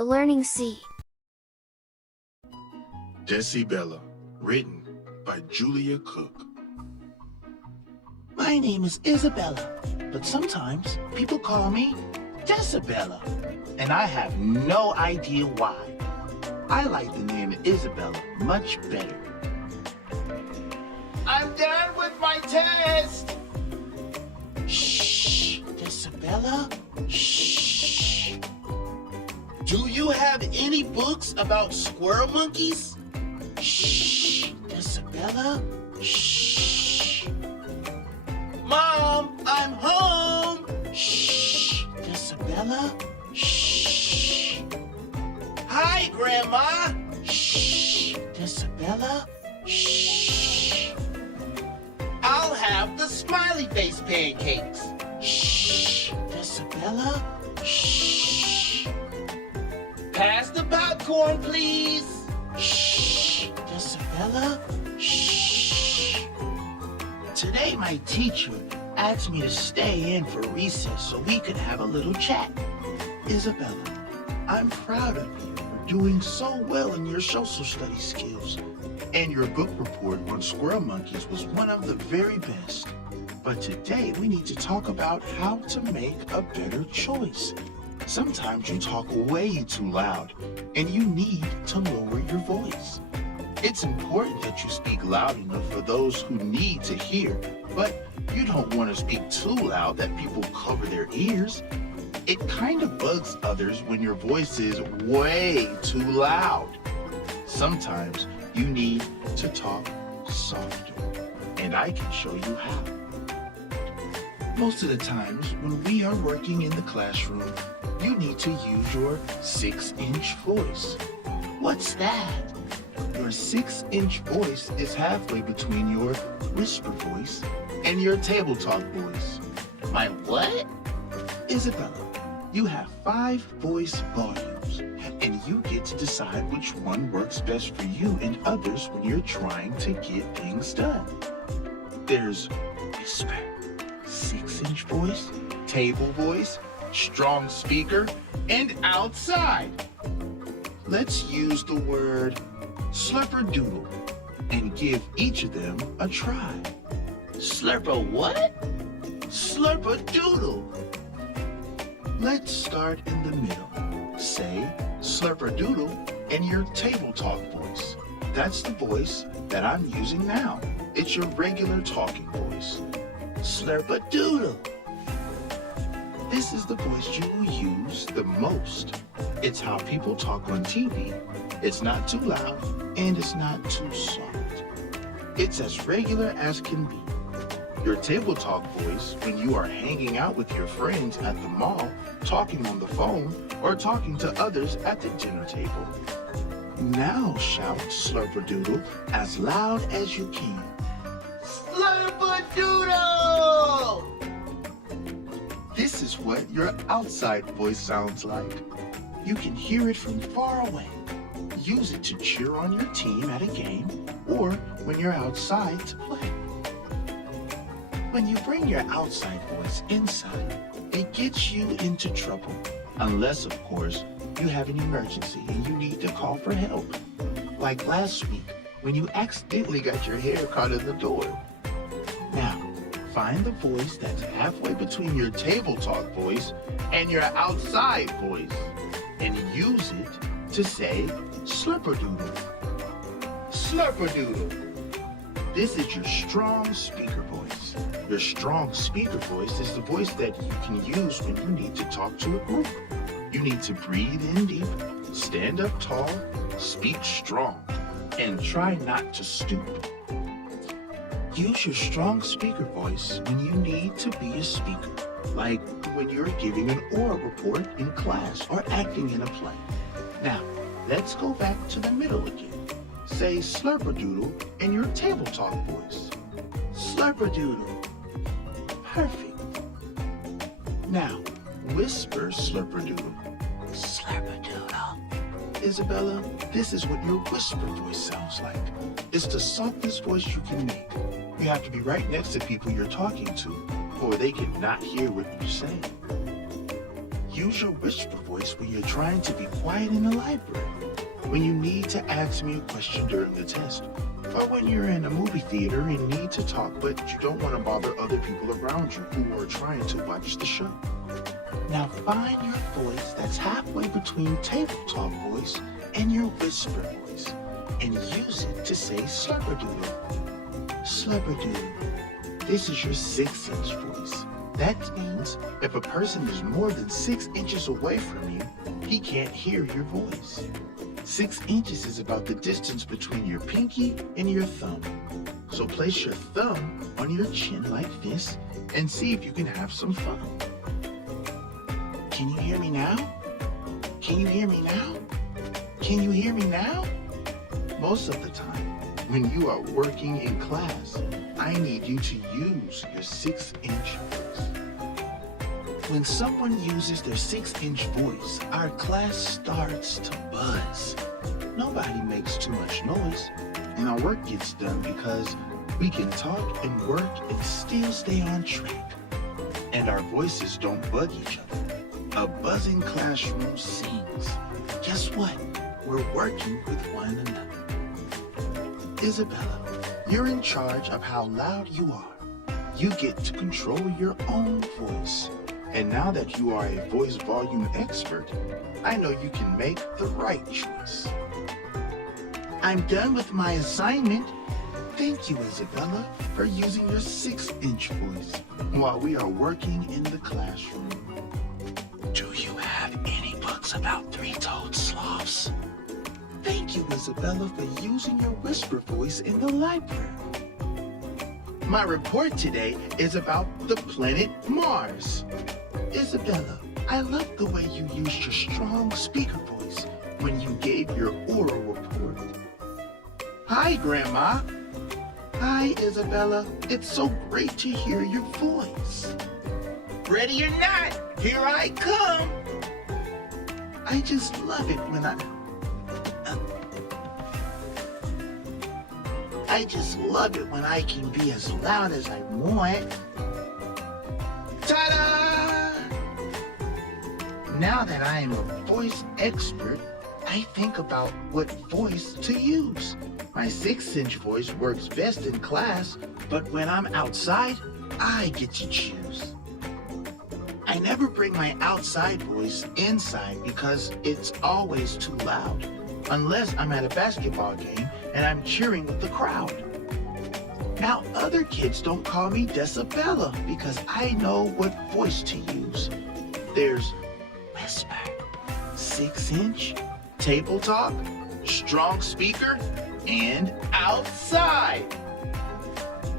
The Learning Sea. Decibella, written by Julia Cook. My name is Isabella, but sometimes people call me Decibella, and I have no idea why. I like the name Isabella much better. I'm done with my test! Shh, Decibella, shh. Do you have any books about squirrel monkeys? Shh, Decibella, shh. Mom, I'm home! Shh, Decibella, shh. Hi, Grandma! Shh, Decibella, shh. I'll have the smiley face pancakes. Shh, Decibella, shh. Pass the popcorn, please. Shh, Decibella, shh. Today my teacher asked me to stay in for recess so we could have a little chat. Isabella, I'm proud of you for doing so well in your social studies skills. And your book report on squirrel monkeys was one of the very best. But today we need to talk about how to make a better choice. Sometimes you talk way too loud and you need to lower your voice. It's important that you speak loud enough for those who need to hear, but you don't want to speak too loud that people cover their ears. It kind of bugs others when your voice is way too loud. Sometimes you need to talk softer, and I can show you how. Most of the times when we are working in the classroom, you need to use your 6-inch voice. What's that? Your 6-inch voice is halfway between your whisper voice and your table talk voice. My what? Isabella, you have 5 voice volumes, and you get to decide which one works best for you and others when you're trying to get things done. There's whisper, 6-inch voice, table voice, strong speaker, and outside. Let's use the word slurpadoodle and give each of them a try. Slurpa what? Slurpadoodle. Let's start in the middle. Say slurpadoodle in your table talk voice. That's the voice that I'm using now. It's your regular talking voice. Slurpadoodle. This is the voice you will use the most. It's how people talk on TV. It's not too loud and it's not too soft. It's as regular as can be. Your table talk voice when you are hanging out with your friends at the mall, talking on the phone, or talking to others at the dinner table. Now shout slurpadoodle as loud as you can. Slurpadoodle! This is what your outside voice sounds like. You can hear it from far away. Use it to cheer on your team at a game or when you're outside to play. When you bring your outside voice inside, it gets you into trouble. Unless, of course, you have an emergency and you need to call for help. Like last week when you accidentally got your hair caught in the door. Now, find the voice that's halfway between your table talk voice and your outside voice and use it to say slurpadoodle. Slurpadoodle. This is your strong speaker voice. Your strong speaker voice is the voice that you can use when you need to talk to a group. You need to breathe in deep, stand up tall, speak strong, and try not to stoop. Use your strong speaker voice when you need to be a speaker, like when you're giving an oral report in class or acting in a play. Now, let's go back to the middle again. Say slurpadoodle in your table talk voice. Slurpadoodle. Perfect. Now, whisper slurpadoodle. Slurpadoodle. Isabella, this is what your whisper voice sounds like. It's the softest voice you can make. You have to be right next to people you're talking to, or they cannot hear what you say. use your whisper voice when you're trying to be quiet in the library, when you need to ask me a question during the test, or when you're in a movie theater and need to talk but you don't want to bother other people around you who are trying to watch the show. Now find your voice that's halfway between table talk voice and your whisper voice, and use it to say slurpadoodle. Slurpadoodle. This is your 6-inch voice. That means if a person is more than 6 inches away from you, he can't hear your voice. 6 inches is about the distance between your pinky and your thumb. So place your thumb on your chin like this and see if you can have some fun. Can you hear me now? Can you hear me now? Can you hear me now? Most of the time, when you are working in class, I need you to use your 6-inch voice. When someone uses their 6-inch voice, our class starts to buzz. Nobody makes too much noise, and our work gets done because we can talk and work and still stay on track. And our voices don't bug each other. A buzzing classroom sings. Guess what? We're working with one another. Isabella, you're in charge of how loud you are. You get to control your own voice. And now that you are a voice volume expert, I know you can make the right choice. I'm done with my assignment. Thank you, Isabella, for using your 6-inch voice while we are working in the classroom. Do you have any books about 3-toed sloths? Thank you, Isabella, for using your whisper voice in the library. My report today is about the planet Mars. Isabella, I love the way you used your strong speaker voice when you gave your oral report. Hi, Grandma. Hi, Isabella. It's so great to hear your voice. Ready or not, here I come. I just love it when I can be as loud as I want. Ta-da! Now that I am a voice expert, I think about what voice to use. My 6-inch voice works best in class, but when I'm outside, I get to choose. I never bring my outside voice inside because it's always too loud, unless I'm at a basketball game and I'm cheering with the crowd. Now other kids don't call me Decibella because I know what voice to use. There's whisper, 6-inch, table talk, strong speaker, and outside.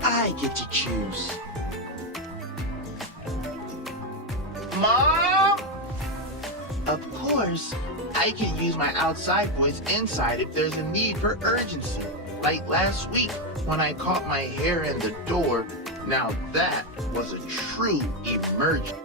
I get to choose. Mom? Of course, I can use my outside voice inside if there's a need for urgency. Like last week when I caught my hair in the door. Now that was a true emergency.